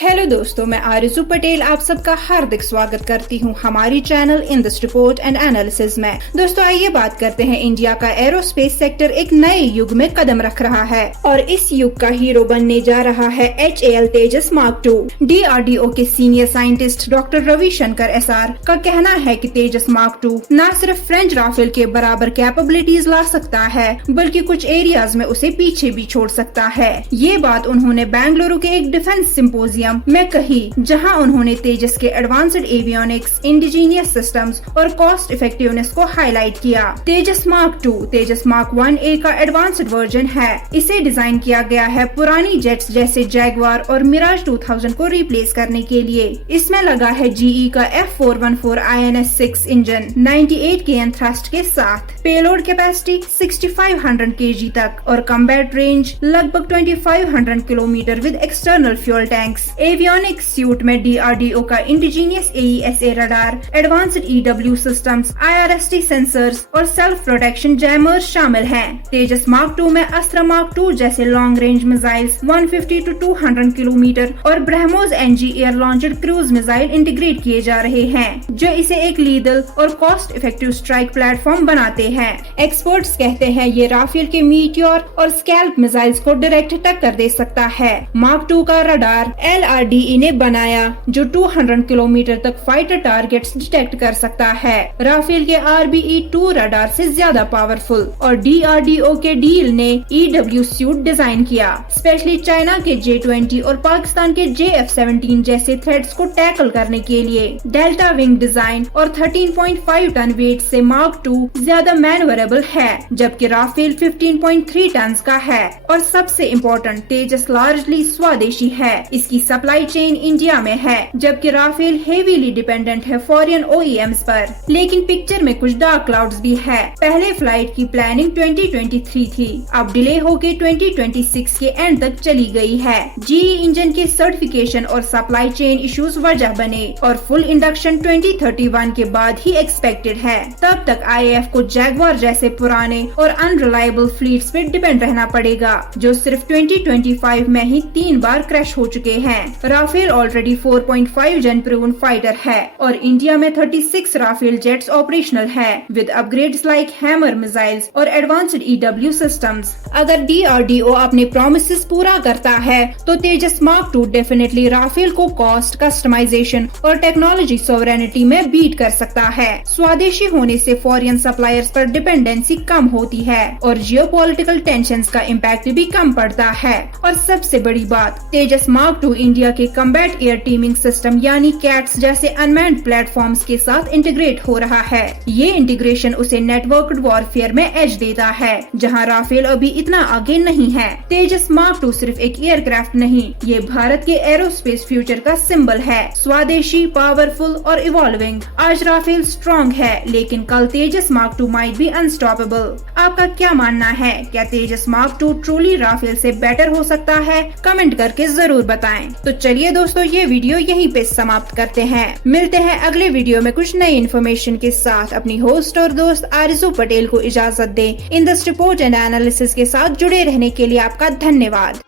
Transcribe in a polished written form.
Hello दोस्तों, मैं आरिज़ू पटेल आप सबका हार्दिक स्वागत करती हूं हमारी channel in this report and analysis में। दोस्तों आइए बात करते हैं इंडिया का एरोस्पेस सेक्टर एक नए युग में कदम रख रहा है और इस युग का हीरो बनने जा रहा है HAL तेजस मार्क II। DRDO के senior scientist doctor Ravishankar SR का कहना है कि तेजस मार्क II न सिर्फ फ्रेंच राफेल के बराबर कैपेबिलिटीज ला सकता है बल्कि कुछ एरियाज में उसे पीछे भी छोड़ सकता है। ये बात उन्होंने बेंगलुरु के एक डिफेंस सिंपोजियम में कही, जहां उन्होंने तेजस के एडवांस्ड एवियोनिक्स, इंडिजीनियस सिस्टम्स और कॉस्ट इफेक्टिवनेस को हाईलाइट किया। तेजस मार्क II तेजस मार्क 1A का एडवांस्ड वर्जन है। इसे डिजाइन किया गया है पुरानी जेट्स जैसे जैगवार और मिराज 2000 को रिप्लेस करने के लिए। इसमें लगा है GE का F414 INS-6 engine 98 kN thrust के साथ, पेलोड कैपेसिटी 6500 kg तक और कम्बैट रेंज लगभग 2500 kilometre with external fuel tanks. Avionics suite में DRDO का indigenous AESA radar, advanced EW systems, IRST sensors और सेल्फ प्रोटेक्शन जैमर्स शामिल हैं। तेजस मार्क II में अस्त्र मार्क II जैसे long range missiles 150 to 200 kilometre और BrahMos NG air launched cruise missile integrate किए जा रहे हैं, जो इसे एक लीदल और कॉस्ट इफेक्टिव स्ट्राइक प्लेटफॉर्म बनाते हैं। एक्सपर्ट्स कहते हैं ये राफेल के मीटियोर और स्कैल्प मिसाइल्स को डायरेक्ट टक्कर दे सकता है। मार्क II का रडार LRDE ने बनाया, जो 200 किलोमीटर तक फाइटर टारगेट्स डिटेक्ट कर सकता है। राफेल के RBE-2 रडार से ज्यादा पावरफुल और DRDO के डील ने EW सूट डिजाइन किया, स्पेशली चाइना के J-20 और पाकिस्तान के JF-17 जैसे थ्रेट्स को टैकल करने के लिए। डेल्टा विंग डिजाइन और 13.5 टन वेट से मार्क II ज्यादा मैन्यूवरेबल है, जबकि राफेल 15.3 टन का है। और सबसे इम्पोर्टेंट, तेजस लार्जली स्वदेशी है। इसकी सप्लाई चेन इंडिया में है, जबकि राफेल हेवीली डिपेंडेंट है फॉरेन OEMs पर। लेकिन पिक्चर में कुछ डार्क क्लाउड्स भी है। पहले फ्लाइट की प्लानिंग 2023 थी, अब डिले होके 2026 के एंड तक चली गई है। GE इंजन के सर्टिफिकेशन और सप्लाई चेन इश्यूज वजह बने और फुल इंडक्शन 2031 के बाद ही एक्सपेक्टेड है। तब तक IAF को जैगवार जैसे पुराने और अनरिलायबल फ्लीट्स पे डिपेंड रहना पड़ेगा, जो सिर्फ 2025 में ही 3 बार क्रैश हो चुके हैं। राफेल ऑलरेडी 4.5 जन प्रूवन फाइटर है और इंडिया में 36 राफेल जेट्स ऑपरेशनल है with upgrades like hammer missiles और एडवांस्ड EW सिस्टम्स। अगर DRDO अपने प्रॉमिसेस पूरा करता है तो तेजस मार्क II डेफिनेटली राफेल को कॉस्ट, कस्टमाइजेशन और टेक्नोलॉजी सोवरेनिटी में बीट कर सकता है। स्वदेशी होने से फॉरेन सप्लायर्स पर डिपेंडेंसी कम होती है और जियोपॉलिटिकल टेंशंस का इम्पैक्ट भी कम पड़ता है। और सबसे बड़ी बात, तेजस मार्क II इंडिया के कम्बैट एयर टीमिंग सिस्टम यानी कैट्स जैसे अनमैन्ड प्लेटफॉर्म्स के साथ इंटीग्रेट हो रहा है। ये इंटीग्रेशन उसे नेटवर्क्ड वॉरफेयर में एज देता है, जहां राफेल अभी इतना आगे नहीं है। तेजस मार्क II सिर्फ एक एयरक्राफ्ट नहीं, ये भारत के एरोस्पेस फ्यूचर का सिंबल है। स्वदेशी, पावरफुल और इवॉल्विंग। आज राफेल स्ट्रॉन्ग है, लेकिन कल Tejas mark II might be unstoppable. आपका क्या मानना है? क्या Tejas mark II truly Rafale से बेटर हो सकता है? कमेंट करके जरूर बताएं। तो चलिए दोस्तों, ये वीडियो यहीं पे समाप्त करते हैं। मिलते हैं अगले वीडियो में कुछ नई इन्फॉर्मेशन के साथ। अपनी होस्ट और दोस्त आरिज़ू पटेल को इजाजत दें। In this report and analysis के साथ जुड़े रहने के लिए आपका धन्यवाद।